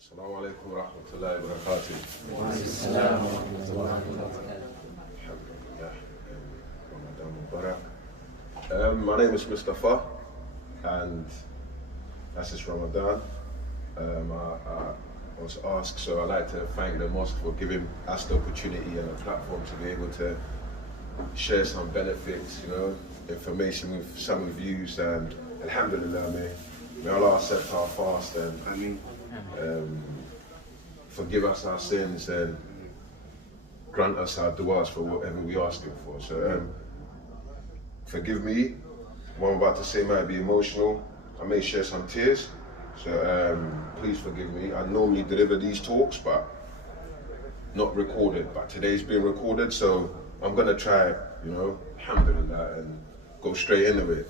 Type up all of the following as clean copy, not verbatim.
Assalamu alaikum wa rahmatullahi wa barakatuh. Alhamdulillah. My name is Mustafa, and that's just Ramadan. I was asked, so I'd like to thank the mosque for giving us the opportunity and a platform to be able to share some benefits, information with some of you, and alhamdulillah, may Allah accept our fast and forgive us our sins and grant us our du'as for whatever we ask Him for. So forgive me, what I'm about to say might be emotional. I may share some tears, so please forgive me. I normally deliver these talks, but not recorded, but today's being recorded, so I'm gonna try, alhamdulillah, and go straight into it.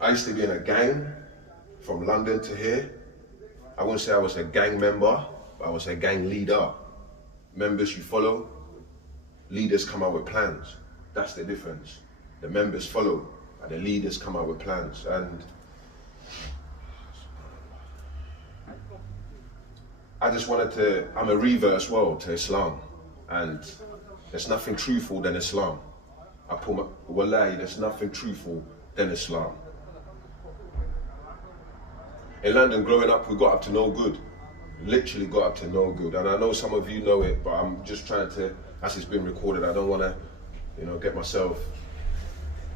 I used to be in a gang from London to here. I wouldn't say I was a gang member, but I was a gang leader. Members you follow, leaders come out with plans. That's the difference. The members follow, and the leaders come out with plans. And I just wanted to, I'm a revert as well to Islam, and there's nothing truthful than Islam. Wallahi, there's nothing truthful than Islam. In London, growing up, we got up to no good. Literally got up to no good. And I know some of you know it, but I'm just trying to, as it's been recorded, I don't want to, get myself,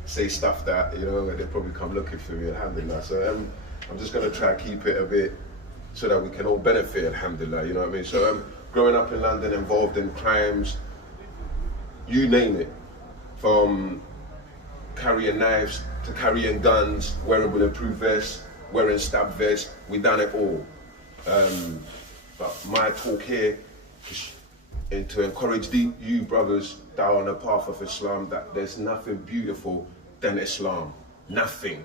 say stuff that, they probably come looking for me, alhamdulillah. So I'm just going to try and keep it a bit so that we can all benefit, alhamdulillah, you know what I mean? So growing up in London, involved in crimes, you name it, from carrying knives to carrying guns, wearing bulletproof vests, wearing stab vests, we done it all. But my talk here is to encourage you brothers that are on the path of Islam, that there's nothing beautiful than Islam. Nothing.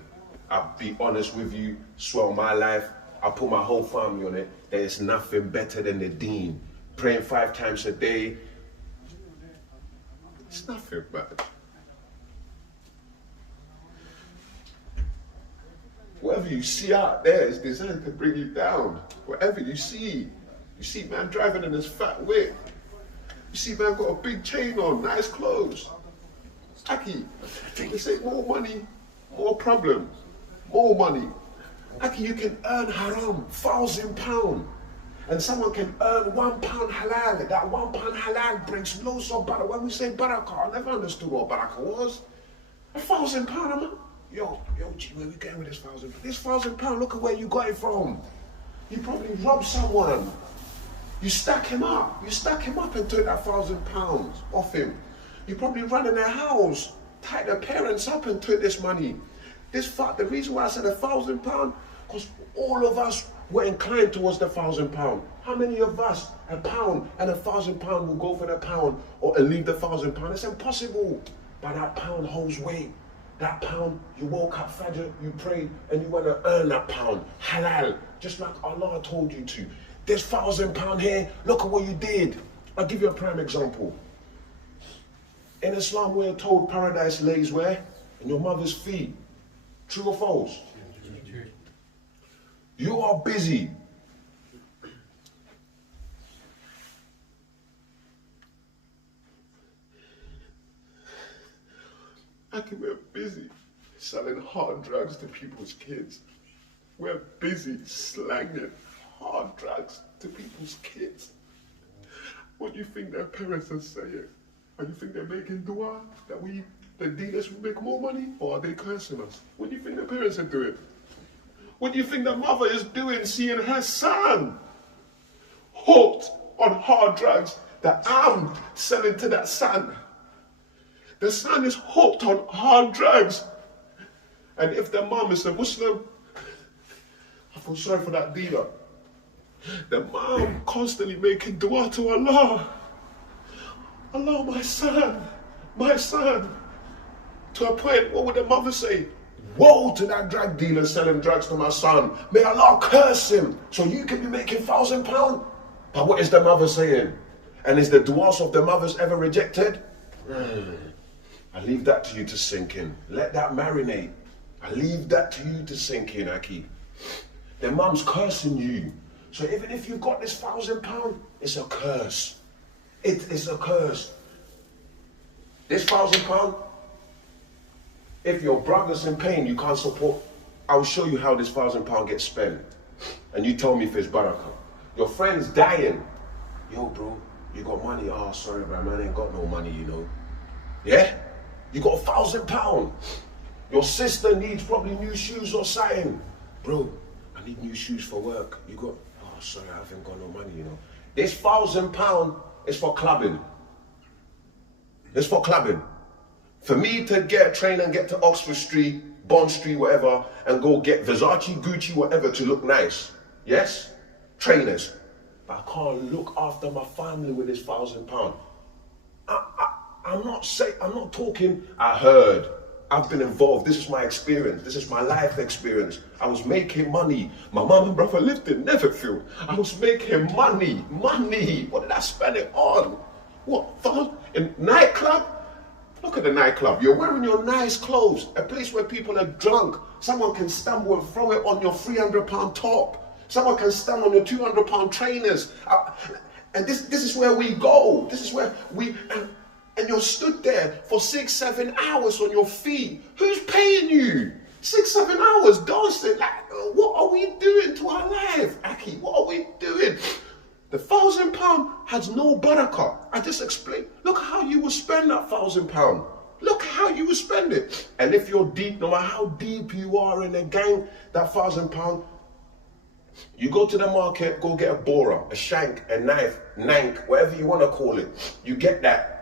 I'll be honest with you, swear on my life, I put my whole family on it. There's nothing better than the deen. Praying 5 times a day, it's nothing bad. Whatever you see out there is designed to bring you down. Whatever you see man driving in his fat whip. You see man got a big chain on, nice clothes. Aki, they say more money, more problems, more money. Aki, you can earn haram, £1,000, and someone can earn £1 halal. That £1 halal brings loads of barakah. When we say barakah, I never understood what barakah was. £1,000 a month. Yo, G, where we going with this £1,000? This £1,000, look at where you got it from. You probably robbed someone. You stack him up and took that £1,000 off him. You probably ran in their house, tied their parents up and took this money. The reason why I said £1,000, because all of us were inclined towards the £1,000. How many of us, £1 and £1,000 will go for the pound or leave the £1,000? It's impossible. But that pound holds weight. That pound, you woke up, Fajr, you prayed, and you want to earn that pound. Halal, just like Allah told you to. There's £1,000 here, look at what you did. I'll give you a prime example. In Islam, we're told paradise lays where? In your mother's feet. True or false? True. You are busy. We're busy selling hard drugs to people's kids. We're busy slanging hard drugs to people's kids. What do you think their parents are saying? Or you think they're making dua that the dealers will make more money? Or are they cursing us? What do you think their parents are doing? What do you think the mother is doing seeing her son hooked on hard drugs that I'm selling to that son? The son is hooked on hard drugs. And if the mom is a Muslim, I feel sorry for that dealer. The mom constantly making dua to Allah. Allah, my son. To a point, what would the mother say? Woe to that drug dealer selling drugs to my son. May Allah curse him so you can be making £1,000. But what is the mother saying? And is the duas of the mothers ever rejected? I leave that to you to sink in. Let that marinate. I leave that to you to sink in, Aki. Their mum's cursing you. So even if you've got this £1,000, it's a curse. It is a curse. This £1,000, if your brother's in pain, you can't support. I'll show you how this £1,000 gets spent. And you tell me if it's barakah. Your friend's dying. Yo, bro, you got money? Oh, sorry, bro, man, I ain't got no money, you know. Yeah? You got £1,000. Your sister needs probably new shoes or something. Bro, I need new shoes for work. You got, oh, sorry, I haven't got no money, you know. This £1,000 is for clubbing. It's for clubbing. For me to get a train and get to Oxford Street, Bond Street, whatever, and go get Versace, Gucci, whatever to look nice. Yes? Trainers. But I can't look after my family with this £1,000. I'm not talking, I heard. I've been involved. This is my experience. This is my life experience. I was making money. My mum and brother lived in Netherfield. I was making money. What did I spend it on? What? In nightclub? Look at the nightclub. You're wearing your nice clothes. A place where people are drunk. Someone can stumble and throw it on your £300 top. Someone can stand on your £200 trainers. And this is where we go. This is where we... And you're stood there for 6-7 hours on your feet. Who's paying you? 6-7 hours dancing. Like, what are we doing to our life, Aki? What are we doing? The £1,000 has no barakah. I just explained. Look how you will spend that £1,000. Look how you will spend it. And if you're deep, no matter how deep you are in a gang, that £1,000, you go to the market, go get a borer, a shank, a knife, nank, whatever you want to call it. You get that.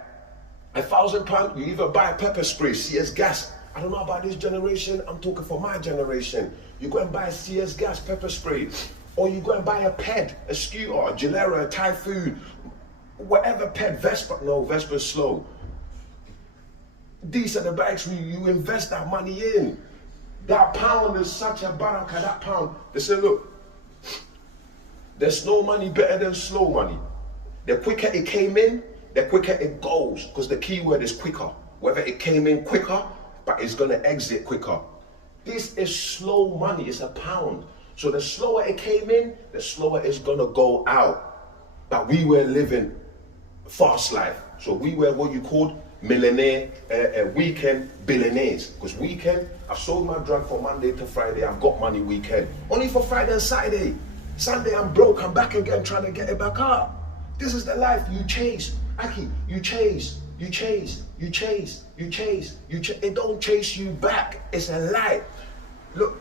£1,000, you either buy a pepper spray, CS gas. I don't know about this generation, I'm talking for my generation. You go and buy a CS gas pepper spray, or you go and buy a ped, a scooter, a Gilera, a Typhoon, whatever ped, Vespa. No, Vespa's slow. These are the bikes you invest that money in. That pound is such a barakah, that pound. They say, look, there's no money better than slow money. The quicker it came in, the quicker it goes, because the key word is quicker. Whether it came in quicker, but it's gonna exit quicker. This is slow money, it's a pound. So the slower it came in, the slower it's gonna go out. But we were living fast life. So we were what you called millionaire, weekend billionaires. Because weekend, I've sold my drug from Monday to Friday, I've got money weekend. Only for Friday and Saturday. Sunday I'm broke, I'm back again trying to get it back up. This is the life you chase. Aki, you chase. It don't chase you back. It's a lie. Look,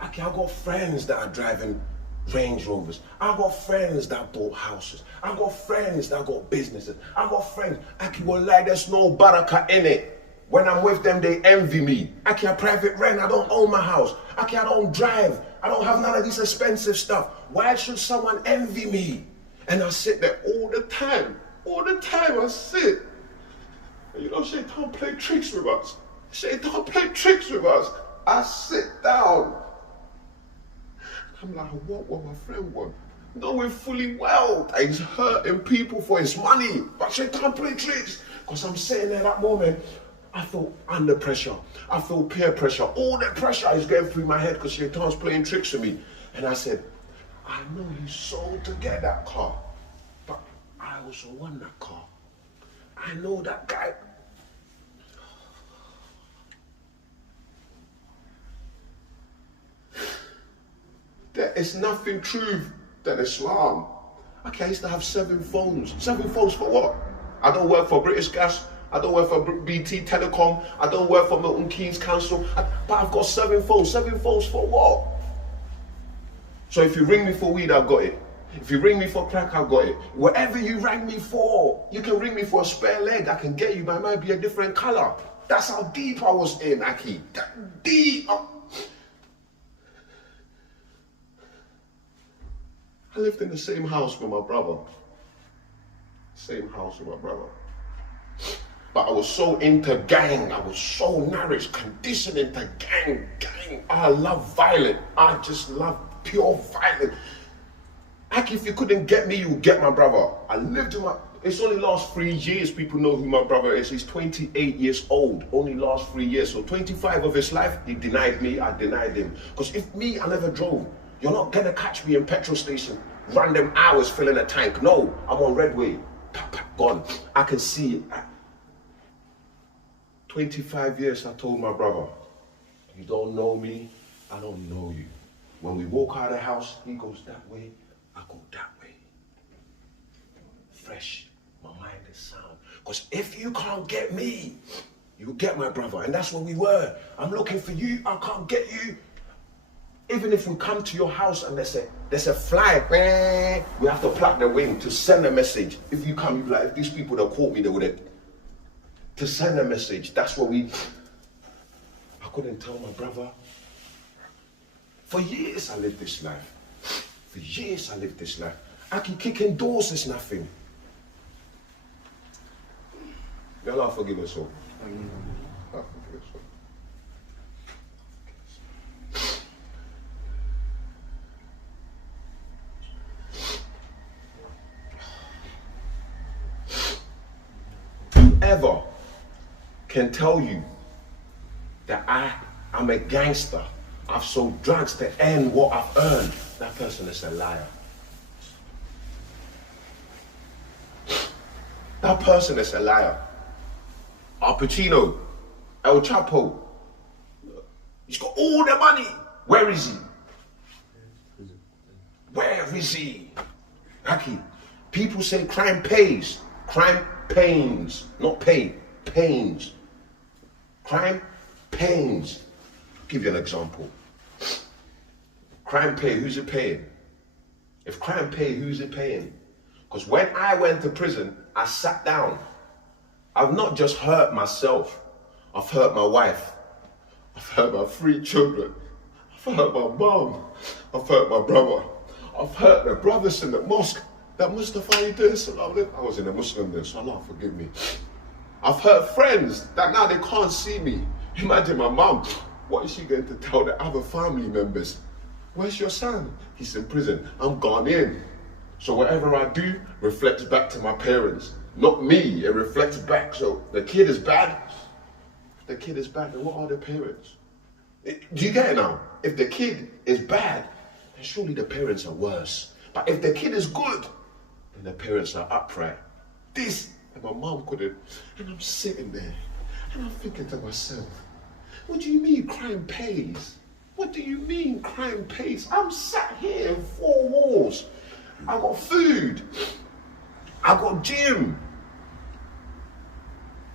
Aki, I got friends that are driving Range Rovers. I got friends that bought houses. I got friends that got businesses. I got friends. Aki, will lie, there's no barakah in it. When I'm with them, they envy me. Aki, I private rent. I don't own my house. Aki, I don't drive. I don't have none of this expensive stuff. Why should someone envy me? And I sit there all the time I sit. And you know, Shaitan play tricks with us. I sit down. I'm like, what will my friend want? Knowing fully well that he's hurting people for his money. But Shaitan play tricks. Because I'm sitting there that moment, I feel under pressure. I feel peer pressure. All that pressure is going through my head because Shaitan's playing tricks with me. And I said, I know he sold to get that car, but I also want that car. I know that guy. There is nothing true than Islam. Okay, I used to have 7 phones. 7 phones for what? I don't work for British Gas. I don't work for BT Telecom. I don't work for Milton Keynes Council. But I've got 7 phones. 7 phones for what? So if you ring me for weed, I've got it. If you ring me for crack, I've got it. Whatever you ring me for, you can ring me for a spare leg. I can get you, but it might be a different color. That's how deep I was in, Aki. That deep. I lived in the same house with my brother. But I was so into gang. I was so nourished, conditioned into gang. I love violence. I just love pure violence. Aki, if you couldn't get me, you get my brother. I lived in my... It's only last 3 years people know who my brother is. He's 28 years old, only last 3 years. So 25 of his life, he denied me, I denied him. Because if me, I never drove, you're not gonna catch me in petrol station, random hours filling a tank. No, I'm on Redway, gone. I can see it. 25 years, I told my brother, you don't know me, I don't know you. When we walk out of the house, he goes that way, I go that way. Fresh. My mind is sound. Because if you can't get me, you get my brother. And that's where we were. I'm looking for you. I can't get you. Even if we come to your house and there's a fly, we have to pluck the wing to send a message. If you come, you be like, if these people that caught me, they would have. To send a message. That's what I couldn't tell my brother. For years I lived this life. For years I lived this life. I keep kicking doors is nothing. May Allah forgive us all. Allah forgive us all. Whoever can tell you that I'm a gangster, I've sold drugs to earn what I've earned, that person is a liar. That person is a liar. Al Pacino, El Chapo, he's got all the money. Where is he? Where is he? Aki, people say crime pays. Crime pains, not pay, pains. Crime pains. I'll give you an example. Crime pay, who's it paying? If crime pay, who's it paying? Because when I went to prison, I sat down. I've not just hurt myself, I've hurt my wife, I've hurt my 3 children, I've hurt my mom, I've hurt my brother, I've hurt the brothers in the mosque that Mustafa did. I was in a Muslim then, so Allah forgive me. I've hurt friends that now they can't see me. Imagine my mom, what is she going to tell the other family members? Where's your son? He's in prison, I'm gone in. So whatever I do reflects back to my parents. Not me, it reflects back. So the kid is bad. If the kid is bad, then what are the parents? Do you get it now? If the kid is bad, then surely the parents are worse. But if the kid is good, then the parents are upright. And my mom couldn't. And I'm sitting there, and I'm thinking to myself, what do you mean crime pays? What do you mean crime pays? I'm sat here in 4 walls. I got food. I got gym.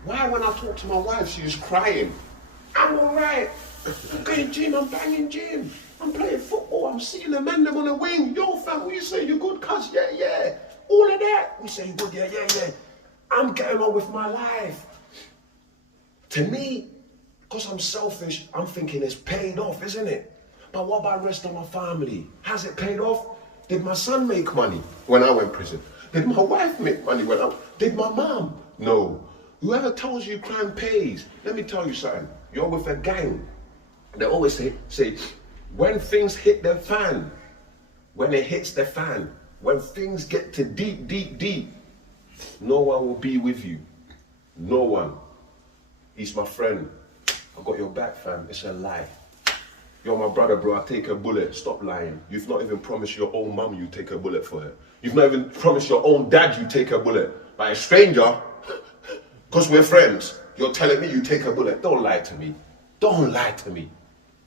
Why when I talk to my wife, she's crying? I'm alright. I'm going gym, I'm banging gym. I'm playing football, I'm seeing the man them on the wing. Yo fam, what you say? You good cuz? Yeah, yeah. All of that. We say you good, yeah, yeah, yeah. I'm getting on with my life. To me, because I'm selfish, I'm thinking it's paid off, isn't it? But what about the rest of my family? Has it paid off? Did my son make money when I went to prison? Did my wife make money when did my mom? No. Whoever tells you crime pays, let me tell you something. You're with a gang. They always say, when things hit the fan, when it hits the fan, when things get to deep, deep, deep, no one will be with you. No one. He's my friend. I got your back, fam. It's a lie. You're my brother, bro. I take a bullet. Stop lying. You've not even promised your own mum you take a bullet for her. You've not even promised your own dad you take a bullet. By a stranger, because we're friends, you're telling me you take a bullet. Don't lie to me. Don't lie to me.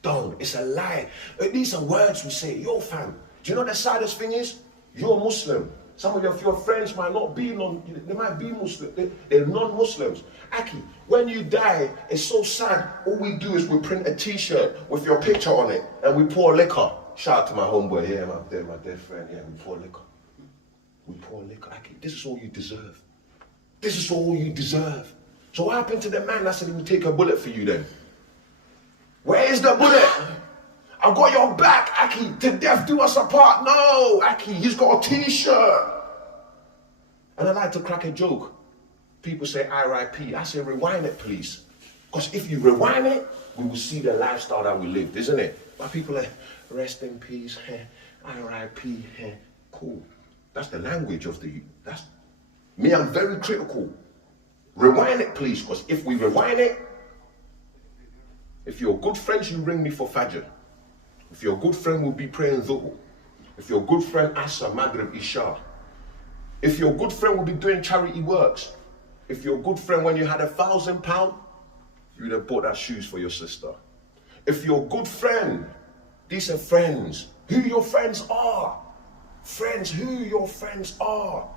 Don't. It's a lie. These are words we say. Yo, fam. Do you know the saddest thing is? You're Muslim. Some of your friends might not be they might be Muslim. They're non-Muslims. Aki, when you die, it's so sad. All we do is we print a t-shirt with your picture on it and we pour liquor. Shout out to my homeboy, yeah, my dead friend, yeah, we pour liquor. We pour liquor. Aki, this is all you deserve. This is all you deserve. So what happened to the man that said he would take a bullet for you then? Where is the bullet? I got your back, Aki. To death do us apart. No, Aki, he's got a t-shirt. And I like to crack a joke. People say RIP. I say rewind it, please. Because if you rewind it, we will see the lifestyle that we lived, isn't it? But people are rest in peace, RIP, cool. That's the language of the, Me, I'm very critical. Rewind it, please, because if we rewind it, if you're good friends, you ring me for Fajr. If you're a good friend, we'll be praying Dhuhr. If you're a good friend, Asr, Maghrib, Isha. If you're a good friend, we'll be doing charity works. If you're a good friend, when you had £1,000, you would have bought that shoes for your sister. If you're a good friend, these are friends. Who your friends are. Friends, who your friends are.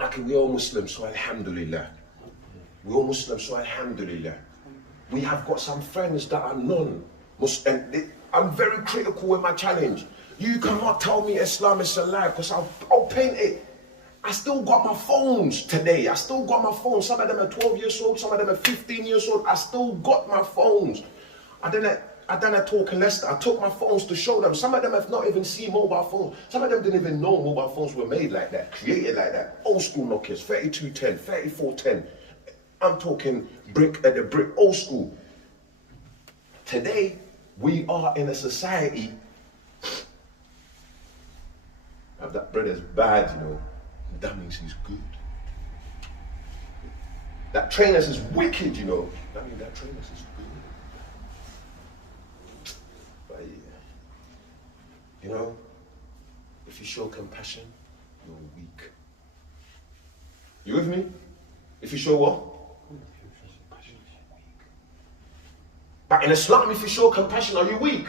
Okay, we're all Muslims, so alhamdulillah. We're all Muslims, so alhamdulillah. We have got some friends that are non-Muslim. I'm very critical with my challenge. You cannot tell me Islam is a lie, because I'll paint it. I still got my phones today. I still got my phones. Some of them are 12 years old, some of them are 15 years old. I still got my phones. I done a talk in Leicester. I took my phones to show them. Some of them have not even seen mobile phones. Some of them didn't even know mobile phones were made like that, created like that. Old school Nokias, 3210, 3410. I'm talking brick at the brick, old school. Today, we are in a society. That brother's bad, you know. That means he's good. That trainers is wicked, you know. That means that trainers is good. But yeah, you know, if you show compassion, you're weak. You with me? If you show what? But in Islam, if you show compassion, are you weak?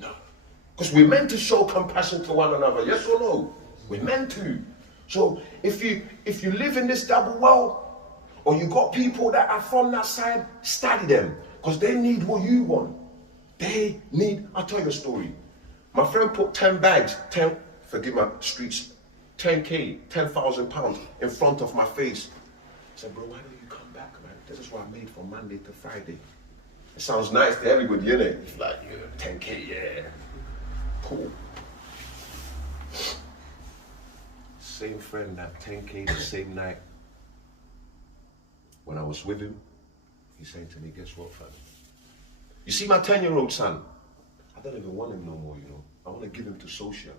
No. Because we're meant to show compassion to one another, yes or no? We're meant to. So if you live in this double world, or you got people that are from that side, study them. Because they need what you want. They need, I'll tell you a story. My friend put 10 bags, forgive my streets, 10K, £10,000 in front of my face. I said, bro, why don't you come back, man? This is what I made from Monday to Friday. It sounds nice to everybody, innit? It's like, yeah, 10K, yeah. Cool. Same friend, that 10K the same night. When I was with him, he's saying to me, guess what, fam? You see my 10-year-old son? I don't even want him no more, you know. I want to give him to social.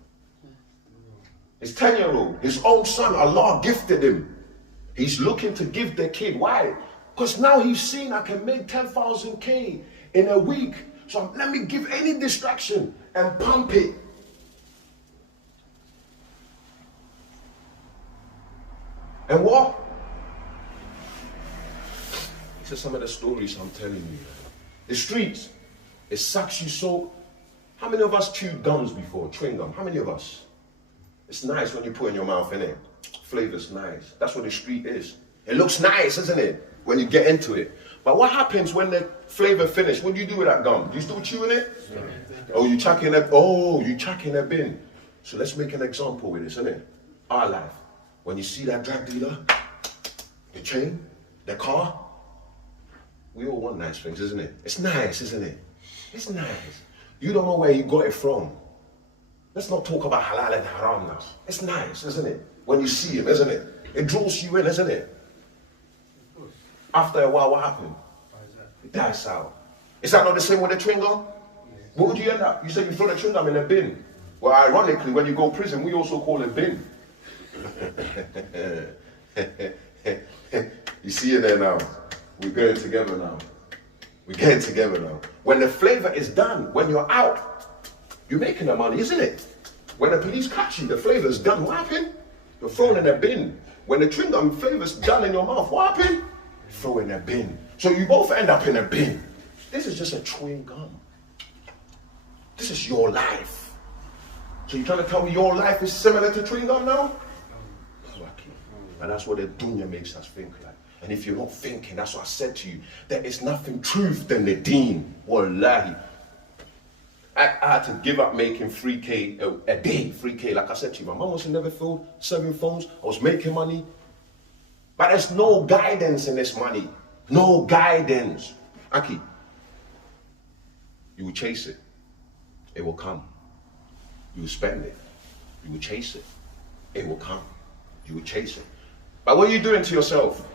His 10-year-old, his own son, Allah gifted him. He's looking to give the kid. Why? Because now he's seen I can make 10,000K in a week. So let me give any distraction and pump it. And what? These are some of the stories I'm telling you. The streets, it sucks you so. How many of us chewed gums before? Chewing gum. How many of us? It's nice when you put in your mouth, innit? Flavor's nice. That's what the street is. It looks nice, isn't it? When you get into it. But what happens when the flavor finishes? What do you do with that gum? Do you still chewing it? Yeah. Oh, you chuck in a bin. So let's make an example with this, innit? Our life. When you see that drug dealer, the chain, the car, we all want nice things, isn't it? It's nice, isn't it? It's nice. You don't know where you got it from. Let's not talk about halal and haram now. It's nice, isn't it? When you see him, isn't it? It draws you in, isn't it? After a while, what happened? It dies out. Is that not the same with the chewing gum? What would you end up? You said you throw the chewing gum in a bin. Well, ironically, when you go to prison, we also call it bin. You see it there now. We're going together now. We're getting together now. When the flavor is done, when you're out, you're making the money, isn't it? When the police catch you, the flavor's done. What happened? You're thrown in a bin. When the chewing gum flavor's done in your mouth, what happened? Throw in a bin. So you both end up in a bin. This is just a chewing gum. This is your life. So you're trying to tell me your life is similar to chewing gum now? And that's what the dunya makes us think like. And if you're not thinking, that's what I said to you, there is nothing truth than the deen. Wallahi. I had to give up making 3K a day, 3K. Like I said to you, my mom was in Neverfield, 7 phones, I was making money. But there's no guidance in this money. No guidance. Aki, you will chase it. It will come. You will spend it. You will chase it. It will come. You will chase it. But what are you doing to yourself?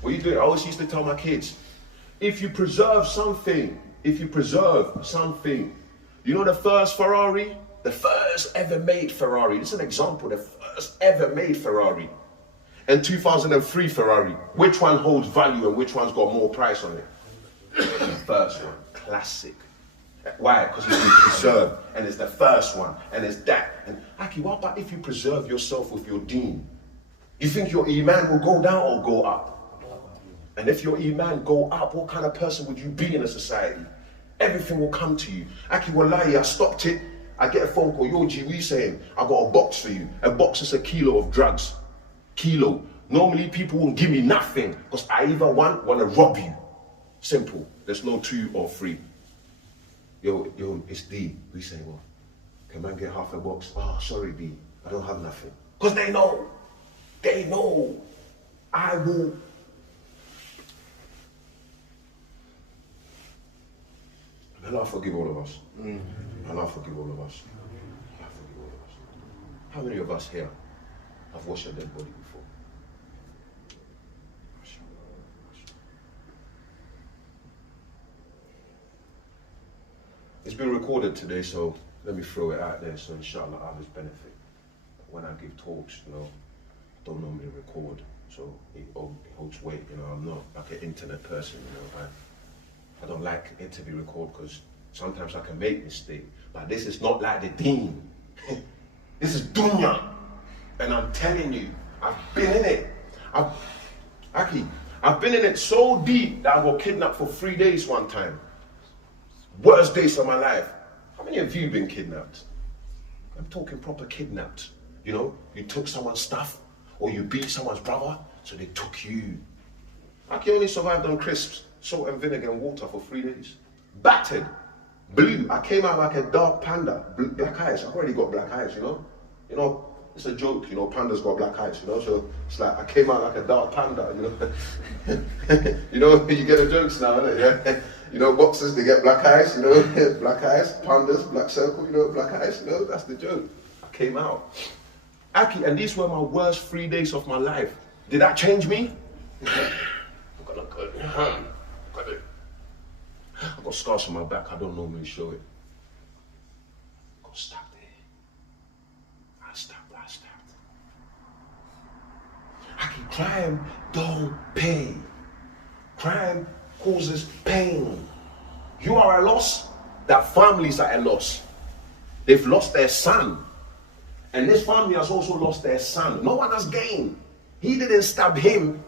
What are you doing? I always used to tell my kids, if you preserve something, you know the first Ferrari The first ever made Ferrari. This is an example. The first ever made Ferrari. And 2003 Ferrari. Which one holds value and which one's got more price on it? The first one. Classic. Why? Because it's been preserved. And it's the first one. And it's that. And Aki, what about if you preserve yourself with your deen? You think your iman will go down or go up? And if your iman go up, what kind of person would you be in a society? Everything will come to you. Aki, wallahi, I stopped it. I get a phone call. Yo, G, we saying, I got a box for you. A box is a kilo of drugs. Kilo. Normally people won't give me nothing because I either want to rob you. Simple. There's no 2 or 3. Yo, it's D. We say, what? Can man get half a box? Oh, sorry, D. I don't have nothing. Because they know. They know. I will. Allah forgive all of us. Allah forgive all of us. Allah forgive all of us. How many of us here have washed a dead body before? It's been recorded today, so let me throw it out there so inshallah others benefit. When I give talks, don't normally record, so it holds weight. I'm not like an internet person. I don't like it to be recorded because sometimes I can make mistakes. But this is not like the deen. This is dunya. And I'm telling you, I've been in it. I've been in it so deep that I got kidnapped for 3 days one time. Worst days of my life. How many of you been kidnapped? I'm talking proper kidnapped. You took someone's stuff or you beat someone's brother, so they took you. I can only survived on crisps, salt and vinegar and water for 3 days. Battered. Blue. I came out like a dark panda. Black eyes. I've already got black eyes, it's a joke, pandas got black eyes, so it's like I came out like a dark panda, you get the jokes now, innit? Yeah? Boxers, they get black eyes, black eyes, pandas, black circle, black eyes, that's the joke. I came out. Aki, and these were my worst 3 days of my life. Did that change me? I've got scars on my back, I don't normally show it. I got stabbed there. I stabbed. Aki, crime don't pay. Crime causes pain. You are a loss, that families are a loss. They've lost their son. And this family has also lost their son. No one has gained. He didn't stab him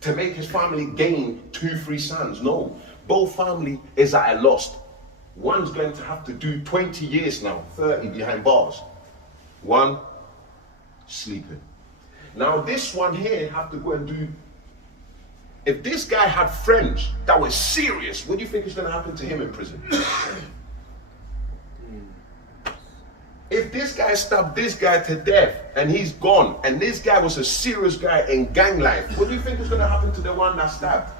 to make his family gain 2, 3 sons. No, both family is at a loss. One's going to have to do 20 years now, 30 behind bars. One, sleeping. Now this one here have to go and do. If this guy had friends that were serious, what do you think is going to happen to him in prison? If this guy stabbed this guy to death and he's gone, and this guy was a serious guy in gang life, what do you think is going to happen to the one that stabbed?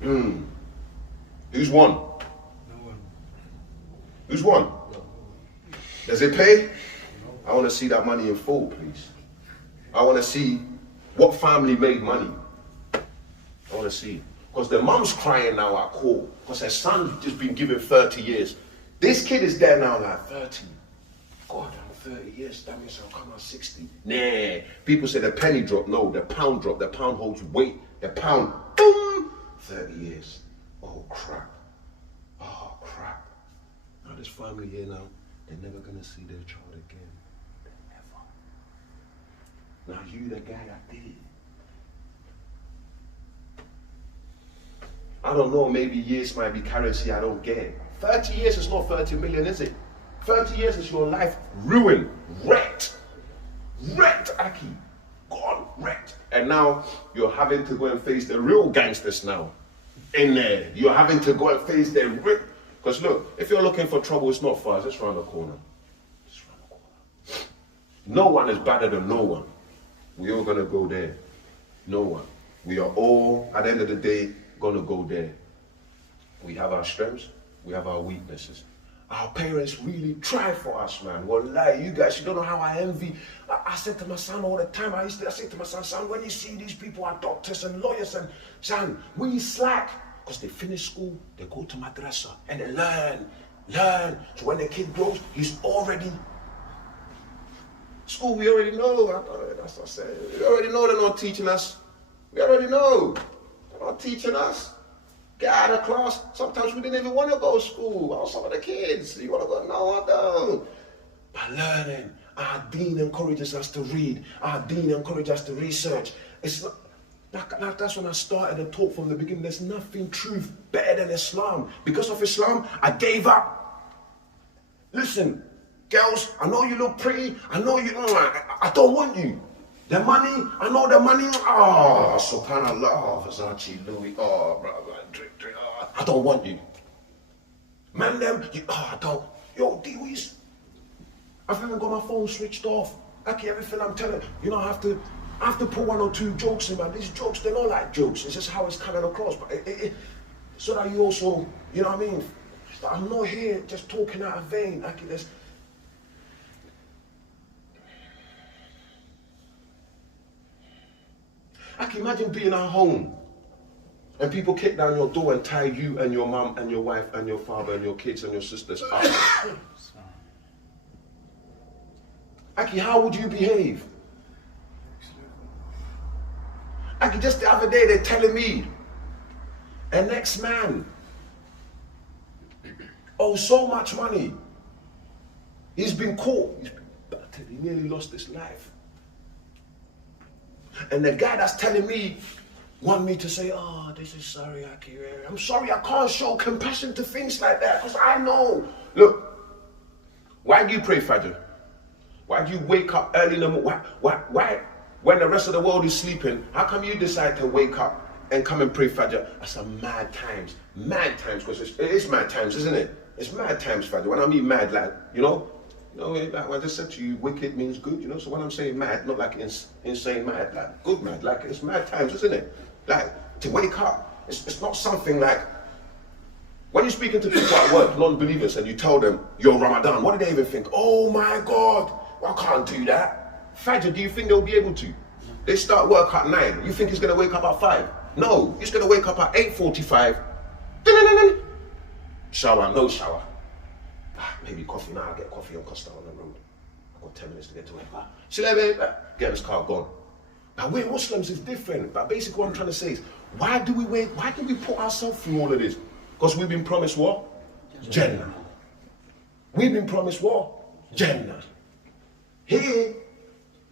Who's won? No one. Who's won? Does it pay? I want to see that money in full, please. I want to see what family made money. I want to see. Because the mum's crying now at court because her son's just been given 30 years. This kid is there now like 30. God, I'm 30 years. That means I'll come out 60. Nah. People say the penny drop. No, the pound drop. The pound holds weight. The pound, boom, 30 years. Oh, crap. Oh, crap. Now this family here now, they're never going to see their child again. Now you the guy that did it. I don't know, maybe years might be currency, I don't get it. 30 years is not 30 million, is it? 30 years is your life ruined, wrecked. Wrecked, Aki. God, wrecked. And now you're having to go and face the real gangsters now. In there. You're having to go and face the real. Because look, if you're looking for trouble, it's not far, it's just around the corner. Just around the corner. No one is better than no one. We're all gonna go there. No one. We are all, at the end of the day, gonna go there. We have our strengths, we have our weaknesses. Our parents really try for us, man. Wallahi, you guys, you don't know how I envy. I said to my son all the time, I say to my son, when you see these people are doctors and lawyers, and son, we slack. Because they finish school, they go to madrasa, and they Learn. So when the kid grows, he's already... School, we already know. That's what I said. We already know they're not teaching us. We already know. They're not teaching us. Get out of class. Sometimes we didn't even want to go to school. Oh, some of the kids, you want to go? No, I don't. By learning, our dean encourages us to read. Our dean encourages us to research. It's not, that's when I started the talk from the beginning. There's nothing truth better than Islam. Because of Islam, I gave up. Listen, girls, I know you look pretty. I know you, I don't want you. The money, I know the money. Oh, subhanallah, Versace, Louis, oh, blah, blah, drink, oh, I don't want you. Man, them, I don't. Yo, D-Weez, I've even got my phone switched off. Like everything I'm telling, I have to put one or two jokes in, man. These jokes, they're not like jokes. It's just how it's coming across. But so that you also, you know what I mean? But I'm not here just talking out of vain. Like there's... I can imagine being at home and people kick down your door and tie you and your mum and your wife and your father and your kids and your sisters up. Aki, how would you behave? Aki, just the other day they're telling me an ex-man owes so much money. He's been caught. He's been battered. He nearly lost his life. And the guy that's telling me want me to say, oh, this is sorry, Aki. I'm sorry, I can't show compassion to things like that because I know. Look, why do you pray Fajr? Why do you wake up early in the morning? Why? When the rest of the world is sleeping, how come you decide to wake up and come and pray Fajr? That's a mad times. Mad times, because it is mad times, isn't it? It's mad times, Fajr. When I mean mad, like, like when I just said to you, wicked means good, so when I'm saying mad, not like insane mad, like good mad, like it's mad times, isn't it? Like, to wake up, it's not something like, when you're speaking to people at work, non-believers, and you tell them, you're Ramadan, what do they even think? Oh my God, well, I can't do that. Fajr, do you think they'll be able to? They start work at 9, you think he's going to wake up at 5? No, he's going to wake up at 8:45. Shower, no shower. Maybe coffee, now I'll get coffee on Costa on the road. I've got 10 minutes to get to it. Get his car gone. Now we're Muslims, it's different. But basically what I'm trying to say is, why do we wait? Why do we put ourselves through all of this? Because we've been promised what? Jannah. We've been promised what? Jannah. Here,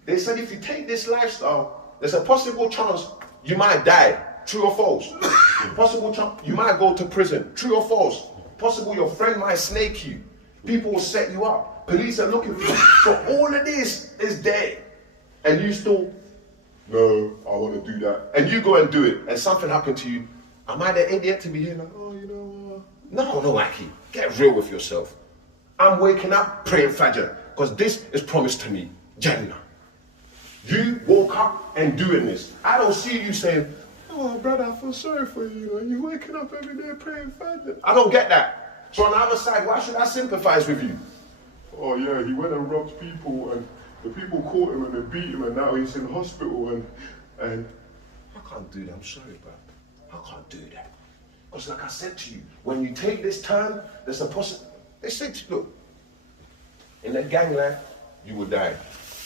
they said if you take this lifestyle, there's a possible chance you might die. True or false? Possible chance you might go to prison. True or false? Possible your friend might snake you. People will set you up. Police are looking for you. So all of this is there. And you still, no, I want to do that. And you go and do it. And something happened to you. Am I the idiot to be here like, oh, No, Aki. Get real with yourself. I'm waking up praying Fajr. Because this is promised to me. Jannah. You woke up and doing this. I don't see you saying, oh, brother, I feel sorry for you. You're waking up every day praying Fajr. I don't get that. So on the other side, why should I sympathize with you? Oh yeah, he went and robbed people and the people caught him and they beat him and now he's in hospital and I can't do that, I'm sorry, bro. I can't do that. Because like I said to you, when you take this turn, there's a possibility. They said to you, look, in the gang life, you will die.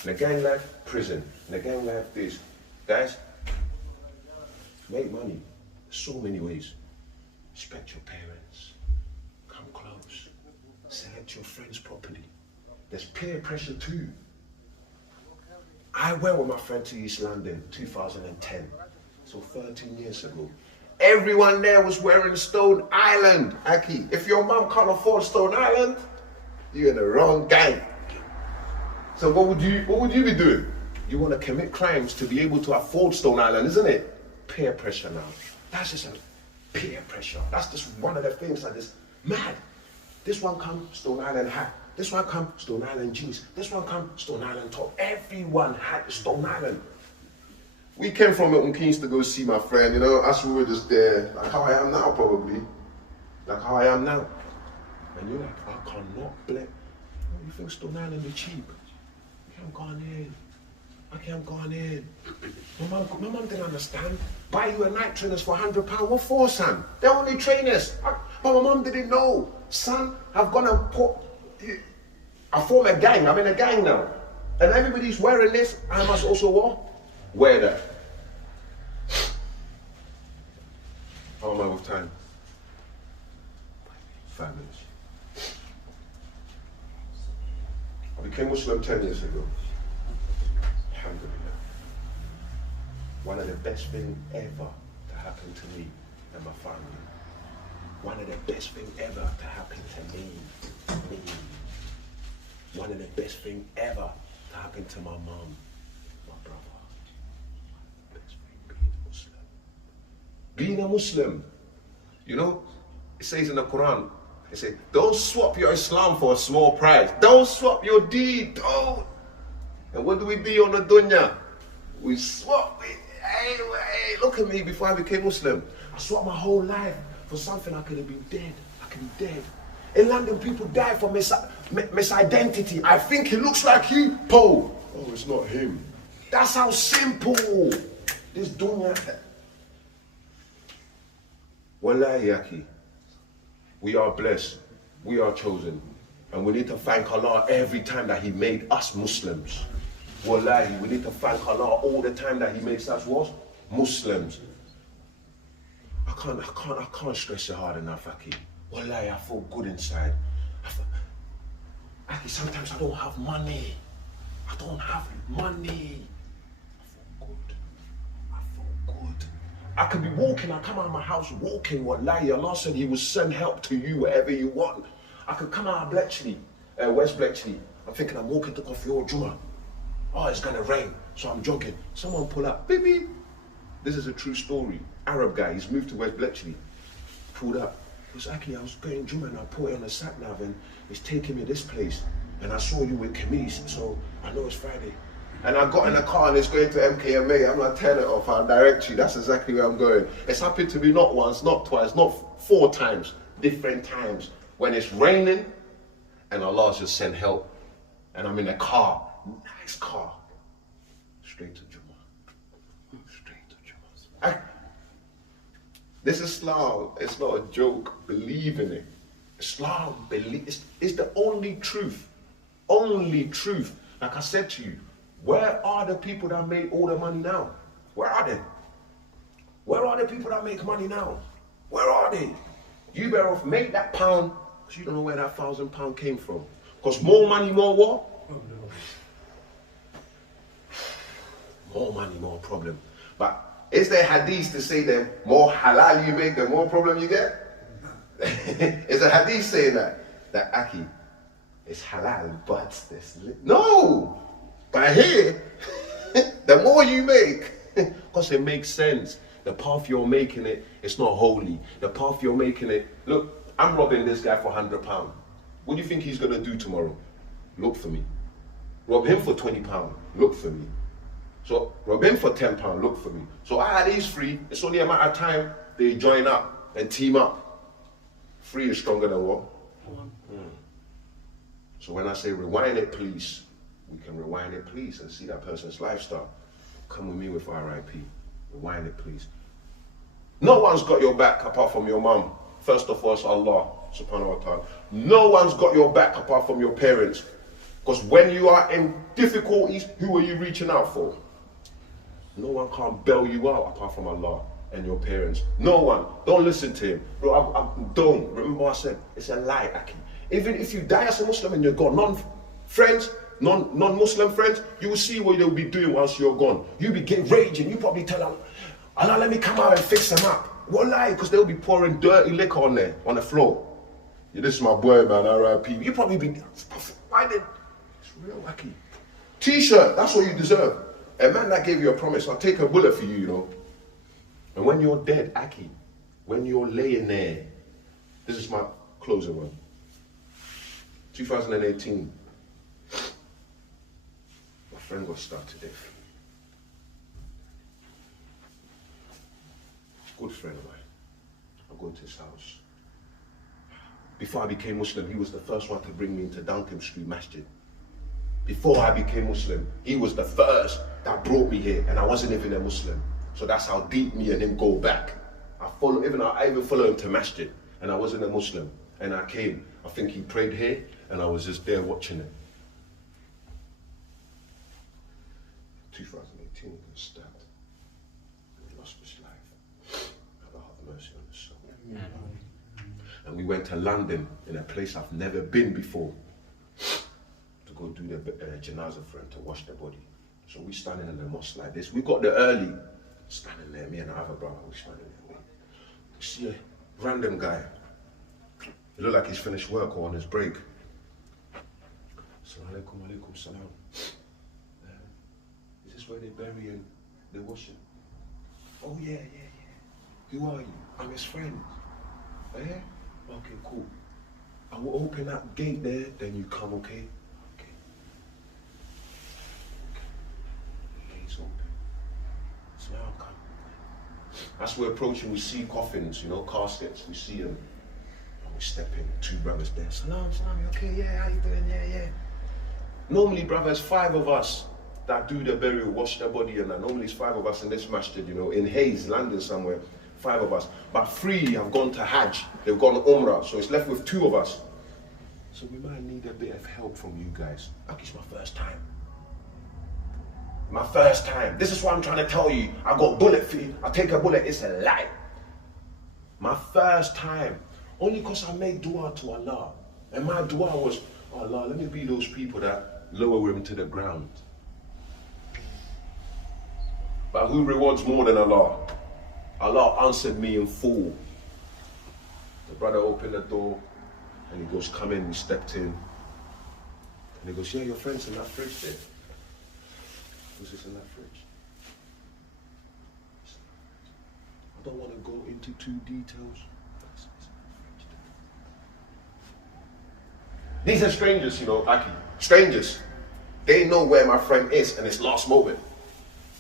In the gang life, prison. In the gang life, this. Guys, make money. So many ways. Respect your parents. Come close. Select your friends properly. There's peer pressure too. I went with my friend to East London 2010. So 13 years ago. Everyone there was wearing Stone Island. Aki, if your mom can't afford Stone Island, you're in the wrong gang. So what would you be doing? You want to commit crimes to be able to afford Stone Island, isn't it? Peer pressure now. That's just a peer pressure. That's just one of the things that is mad. This one come Stone Island hat. This one come Stone Island jeans. This one come Stone Island top. Everyone had Stone Island. We came from Milton Keynes to go see my friend, us we were just there, like how I am now probably. Like how I am now. And you're like, I cannot blame. You think Stone Island is cheap? I'm going in. I'm going in. My mum didn't understand. Buy you a night trainers for £100. What for, son? They're only trainers. But my mum didn't know. son, I've gone and I form a gang. I'm in a gang now. And everybody's wearing this. I must also what? Wear that. How am I with time? 5 minutes. I became Muslim 10 years ago. Alhamdulillah. One of the best things ever to happen to me and my family. One of the best things ever to happen to me. One of the best things ever to happen to my mom, my brother. Best thing being a Muslim. Being a Muslim. You know, it says in the Quran, it says, don't swap your Islam for a small price. Don't swap your deed. Don't. And what do we do on the dunya? We swap it. Hey, look at me before I became Muslim. I swapped my whole life for something I could have been dead. I could be dead. In London, people die for misidentity. I think he looks like you, Paul. Oh, it's not him. That's how simple this dunya. Wallahi, Yaki, we are blessed. We are chosen. And we need to thank Allah every time that He made us Muslims. Wallahi, we need to thank Allah all the time that He makes us what? Muslims. I can't stress it hard enough, Aki. Wallahi, I feel good inside. Aki, sometimes I don't have money. I don't have money. I feel good. I feel good. I could be walking, I come out of my house walking, wallahi. Allah said He will send help to you wherever you want. I could come out of Bletchley, West Bletchley. I'm thinking I'm walking to Coffee or Juma. Oh, it's gonna rain, so I'm jogging. Someone pull up, baby. This is a true story. Arab guy, he's moved to West Bletchley. Pulled up. He was actually, I was going Juma and I put it on the sat nav and it's taking me this place. And I saw you with Kamis, so I know it's Friday. And I got in the car and it's going to MKMA. I'm like, turn it off, I'll direct you. That's exactly where I'm going. It's happened to me not once, not twice, not 4 times, different times. When it's raining and Allah's just sent help. And I'm in a car, nice car. Straight to Juma. Straight to Juma. This Islam, it's not a joke. Believe in it. Islam, it's the only truth. Only truth. Like I said to you, where are the people that make all the money now? Where are they? Where are the people that make money now? Where are they? You better off make that pound, because you don't know where that £1,000 came from. Because more money, more what? More money, more problem. But is there hadith to say that more halal you make, the more problem you get? Is a hadith saying that Aki, it's halal, but there's no. But here, the more you make, because it makes sense. The path you're making it, it's not holy. The path you're making it, look, I'm robbing this guy for £100. What do you think he's gonna do tomorrow? Look for me. Rob him for £20, look for me. So rob him for £10, look for me. So these 3, it's only a matter of time they join up and team up. 3 is stronger than what? 1. So when I say rewind it, please, we can rewind it, please, and see that person's lifestyle. Come with me with RIP. Rewind it, please. No one's got your back apart from your mum. First of all, it's Allah, subhanahu wa ta'ala. No one's got your back apart from your parents. Because when you are in difficulties, who are you reaching out for? No one can't bail you out apart from Allah and your parents. No one. Don't listen to him. Bro, don't. Remember what I said? It's a lie, Aki. Even if you die as a Muslim and you're gone, non-Muslim friends, you will see what they'll be doing once you're gone. You'll be raging. You probably tell them, Allah, let me come out and fix them up. What lie? Because they'll be pouring dirty liquor on there, on the floor. Yeah, this is my boy, man, RIP. You probably be, why did, it's real wacky. T-shirt, that's what you deserve. A man that gave you a promise, I'll take a bullet for you, you know. And when you're dead, Aki, when you're laying there, this is my closing one. 2018. My friend got stabbed to death. Good friend of mine. I go to his house. Before I became Muslim, he was the first one to bring me into Downham Street Masjid. Before I became Muslim, he was the first that brought me here, and I wasn't even a Muslim. So that's how deep me and him go back. I even follow him to Masjid, and I wasn't a Muslim. And I came. I think he prayed here, and I was just there watching it. 2018, he was stabbed. He lost his life. Allah have mercy on his soul. And we went to London, in a place I've never been before, to go do the janazah for him, to wash the body. So we standing in the mosque like this. We got there early, standing there, me and the other brother, we standing there. We see a random guy. He looked like he's finished work or on his break. Assalamu alaikum, alaikum salam. Is this where they bury and they wash him? Oh yeah. Who are you? I'm his friend. Oh, yeah? Okay, cool. I will open that gate there, then you come, okay? Okay. Gate's open. So now I'll come. As we're approaching, we see coffins, caskets. We see them. And we step in, 2 brothers there. Salam, you okay? Yeah, how you doing? Yeah. Normally, brothers, 5 of us that do the burial, wash the body, and that. Normally it's 5 of us in this masjid, in Hayes, London somewhere. 5 of us, but 3 have gone to Hajj, they've gone Umrah, so it's left with 2 of us. So we might need a bit of help from you guys. Like, it's my first time. My first time. This is what I'm trying to tell you. I got bullet for you. I take a bullet, it's a lie. My first time. Only because I made dua to Allah. And my dua was, oh Allah, let me be those people that lower him to the ground. But who rewards more than Allah? Allah answered me in full. The brother opened the door and he goes, come in. We stepped in. And he goes, yeah, your friend's in that fridge there. Who's this in that fridge? I don't want to go into too details. These are strangers, Aki. Strangers. They know where my friend is and it's last moment.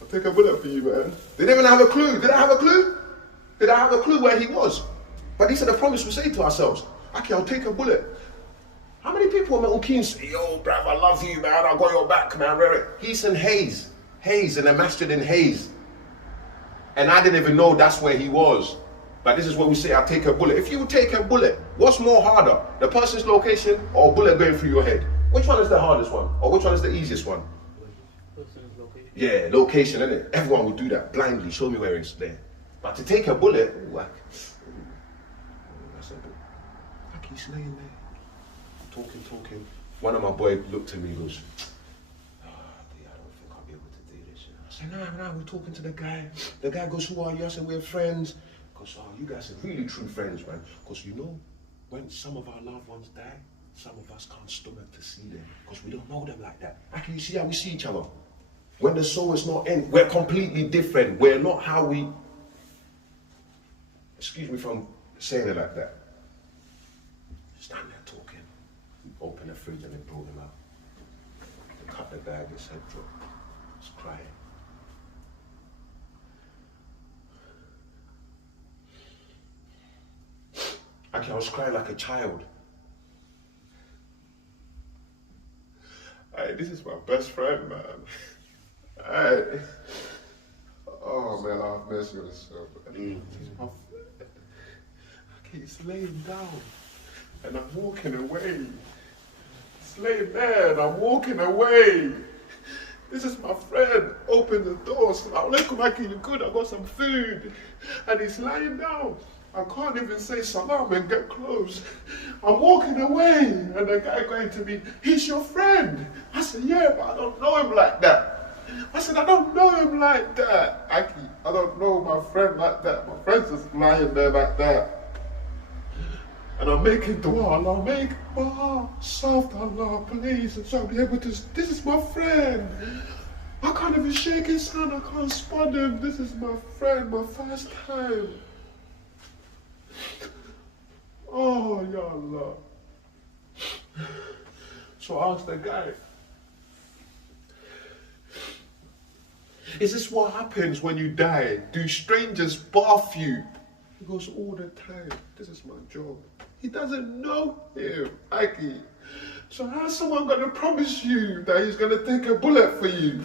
I'll take a bullet for you, man. They didn't even have a clue. Did I have a clue? Did I have a clue where he was? But these are the promise we say to ourselves. Okay, I'll take a bullet. How many people are on keen say, yo, bruv, I love you, man. I got your back, man. He's in Hayes. Hayes, in a masjid in Hayes. And I didn't even know that's where he was. But this is what we say, I'll take a bullet. If you take a bullet, what's more harder? The person's location or a bullet going through your head? Which one is the hardest one? Or which one is the easiest one? Yeah, location, innit? Everyone will do that blindly. Show me where it's there. But to take a bullet, that's a bit. Like he's laying there, talking. One of my boys looked at me and goes, I don't think I'll be able to do this. I said, nah, we're talking to the guy. The guy goes, who are you? I said, we're friends. Because, you guys are really true friends, man. Because when some of our loved ones die, some of us can't stomach to see them. Because we don't know them like that. Actually, you see how we see each other? When the soul is not in, we're completely different. We're not how we... Excuse me from saying it like that. Stand there talking. Open the fridge and they brought him out. They cut the bag, his head dropped. He was crying. Actually, I was crying like a child. Hey, this is my best friend, man. Hey. Oh, man, I have mercy on myself. He's my friend. He's laying down, and I'm walking away. He's laying there, and I'm walking away. This is my friend. Open the door. Assalamu alaikum, Aki, you good? I got some food. And he's lying down. I can't even say salam and get close. I'm walking away, and the guy going to me, he's your friend. I said, yeah, but I don't know him like that. I said, I don't know him like that. Aki, I don't know my friend like that. My friend's just lying there like that. And I'm making dua, Allah, make soft, Allah, please. And so I'll be able to, this is my friend. I can't even shake his hand, I can't spot him. This is my friend, my first time. Oh, Ya Allah. So I asked the guy, is this what happens when you die? Do strangers bath you? He goes, all the time. This is my job. He doesn't know him, Aki. So how's someone going to promise you that he's going to take a bullet for you?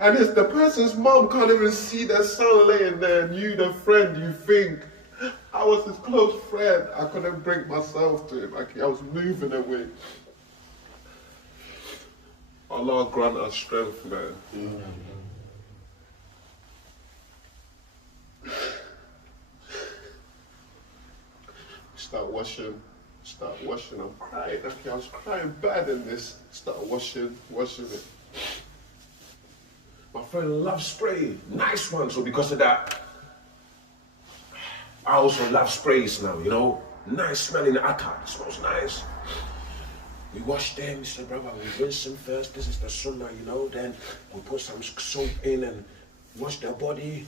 And if the person's mom can't even see their son laying there and you, the friend, you think, I was his close friend. I couldn't bring myself to him. Like, I was moving away. Allah grant us strength, man. Start washing. I'm crying. Okay, I was crying bad in this. Start washing it. My friend loves spray, nice one. So because of that, I also love sprays now, you know. Nice smelling atta, it smells nice. We wash them, we said, brother, we rinse them first. This is the sunnah, you know. Then we put some soap in and wash their body.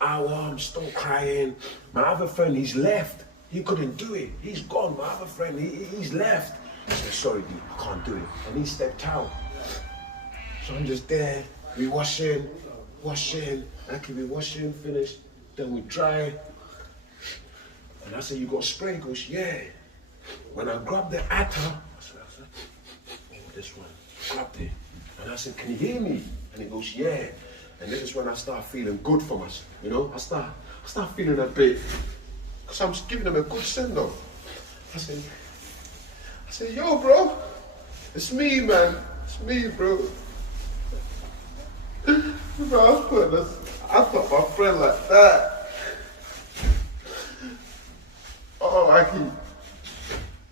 I'm still crying. My other friend, he's left. He couldn't do it. He's gone. My other friend, he's left. I said, sorry, dude, I can't do it. And he stepped out. So I'm just there. We washing. I can be washing, finished. Then we dry. And I said, you got spray? He goes, yeah. When I grabbed the atta, I said, oh, this one. Grabbed it. And I said, can you hear me? And he goes, yeah. And this is when I start feeling good for myself, you know? I start feeling a bit, because I'm giving them a good send-off. I said, yo, bro, it's me, man. It's me, bro. Bro, I thought my friend like that. Oh,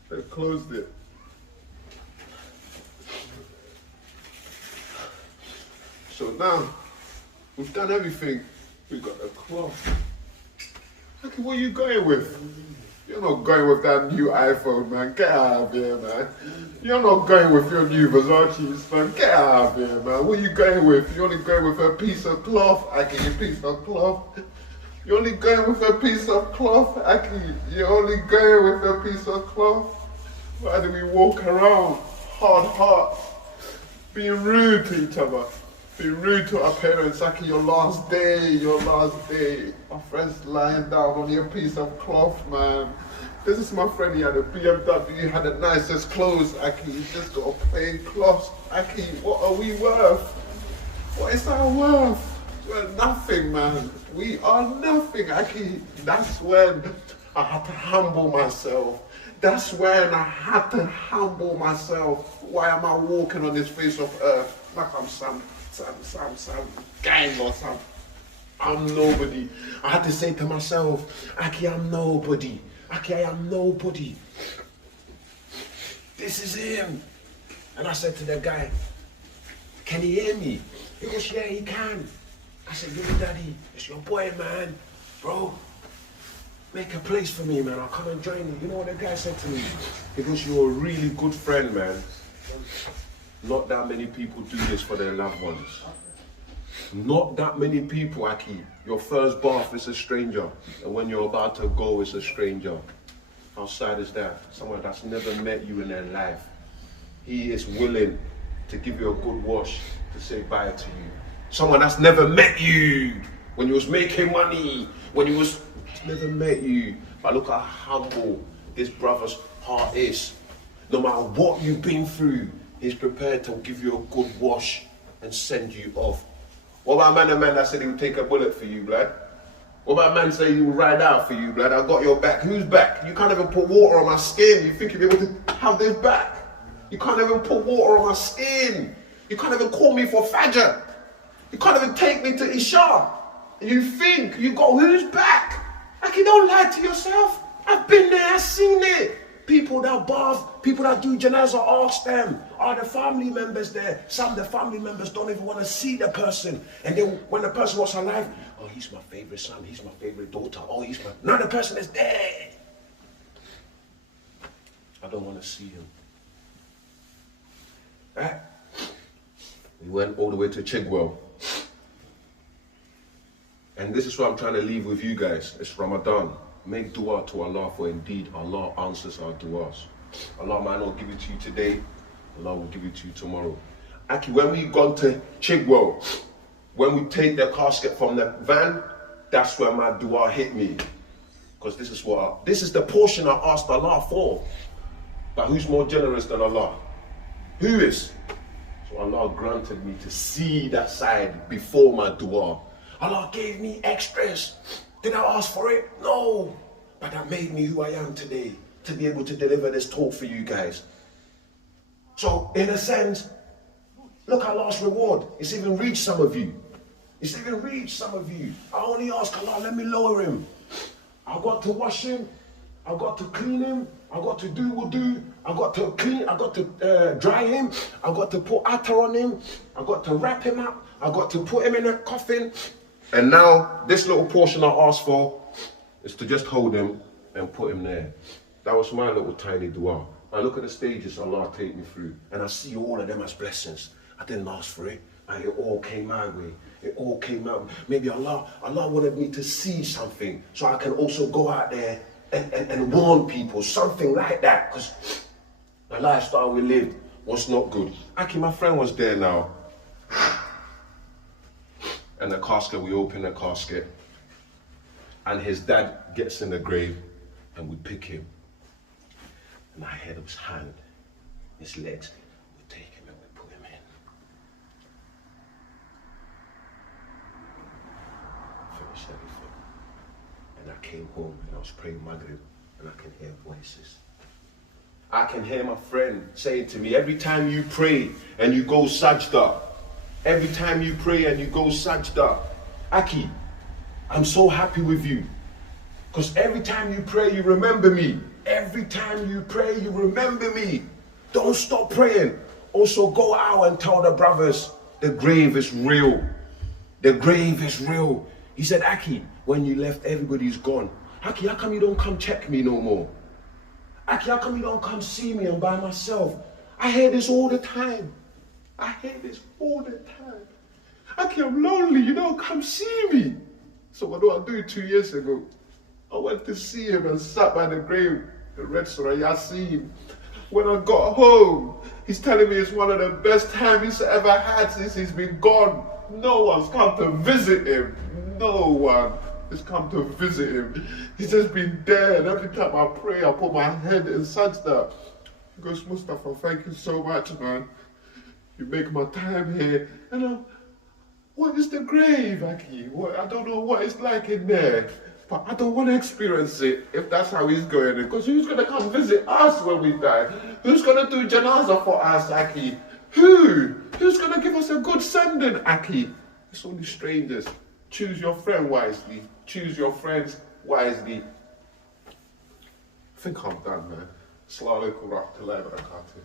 they closed it. So now, we've done everything. We've got the cloth. Okay, what are you going with? You're not going with that new iPhone, man. Get out of here, man. You're not going with your new Versace's, man. Get out of here, man. What are you going with? You're only going with a piece of cloth. Okay, a piece of cloth. You're only going with a piece of cloth. Okay, you're only going with a piece of cloth. Why do we walk around hard heart, being rude to each other? Be rude to our parents, like your last day. My friend's lying down on your piece of cloth, man. This is my friend, he had a BMW, he had the nicest clothes, Aki. He just got a plain cloth. Aki, what are we worth? What is our worth? We're nothing, man. We are nothing, Aki. That's when I had to humble myself. Why am I walking on this face of earth like I'm some gang or something? I'm nobody. I had to say to myself, Aki, I'm nobody. Aki, I am nobody. This is him. And I said to the guy, can he hear me? He goes, yeah, he can. I said, yo, daddy, it's your boy, man. Bro, make a place for me, man. I'll come and join you. You know what the guy said to me? He goes, you're a really good friend, man. Not that many people do this for their loved ones. Not that many people, Aki. Your first bath is a stranger. And when you're about to go, it's a stranger. How sad is that? Someone that's never met you in their life. He is willing to give you a good wash, to say bye to you. Someone that's never met you when you was making money, when you was never met you. But look how humble this brother's heart is. No matter what you've been through, he's prepared to give you a good wash and send you off. What about a man that said he would take a bullet for you, blood? What about a man saying he would ride out for you, blood? I got your back. Whose back? You can't even put water on my skin. You think you'll be able to have this back? You can't even put water on my skin. You can't even call me for Fajr. You can't even take me to Isha. You think you got whose back? Like, you don't lie to yourself. I've been there, I've seen it. People that bath, people that do janazah, ask them, are the family members there? Some of the family members don't even want to see the person. And then when the person was alive, oh, he's my favorite son, he's my favorite daughter, oh, he's my... Now the person is dead. I don't want to see him. Right? We went all the way to Chigwell. And this is what I'm trying to leave with you guys. It's Ramadan. Make dua to Allah, for indeed Allah answers our duas. Allah might not give it to you today, Allah will give it to you tomorrow. Aki, when we gone to Chigwell, when we take the casket from the van, that's where my dua hit me. Because this is the portion I asked Allah for. But who's more generous than Allah? Who is? So Allah granted me to see that side before my dua. Allah gave me extras. Did I ask for it? No. But that made me who I am today, to be able to deliver this talk for you guys. So, in a sense, look at Allah's reward. It's even reached some of you. It's even reached some of you. I only ask Allah, let me lower him. I got to wash him. I got to clean him. I got to do wudu. I got to clean. I got to dry him. I got to put attar on him. I got to wrap him up. I got to put him in a coffin. And now, this little portion I asked for is to just hold him and put him there. That was my little tiny dua. I look at the stages Allah take me through, and I see all of them as blessings. I didn't ask for it, and it all came my way. It all came out. Maybe Allah wanted me to see something, so I can also go out there and warn people, something like that, because the lifestyle we lived was not good. Aki, my friend, was there now. And the casket, we open the casket, and his dad gets in the grave, and we pick him. And I had his hand, his legs, we take him and we put him in. Finish everything. And I came home and I was praying Maghrib, and I can hear voices. I can hear my friend saying to me, every time you pray and you go sajda, every time you pray and you go sajda, Aki, I'm so happy with you. Because every time you pray, you remember me. Every time you pray, you remember me. Don't stop praying. Also go out and tell the brothers, the grave is real. The grave is real. He said, Aki, when you left, everybody's gone. Aki, how come you don't come check me no more? Aki, how come you don't come see me? I'm by myself. I hear this all the time. I hear this all the time. Aki, I'm lonely, you don't come see me. So what do? 2 years ago, I went to see him and sat by the grave and read Surah Yasin. When I got home, he's telling me it's one of the best times he's ever had since he's been gone. No one's come to visit him. No one has come to visit him. He's just been there, and every time I pray, I put my head in sajda. He goes, Mustafa, thank you so much, man. You make my time here. And what is the grave, Aki? I don't know what it's like in there. But I don't want to experience it if that's how he's going. Because who's going to come visit us when we die? Who's going to do janazah for us, Aki? Who's going to give us a good sending, Aki? It's only strangers. Choose your friend wisely. Choose your friends wisely. I think I'm done, man. Assalamu alaikum wa rahmatullahi wa barakatuh.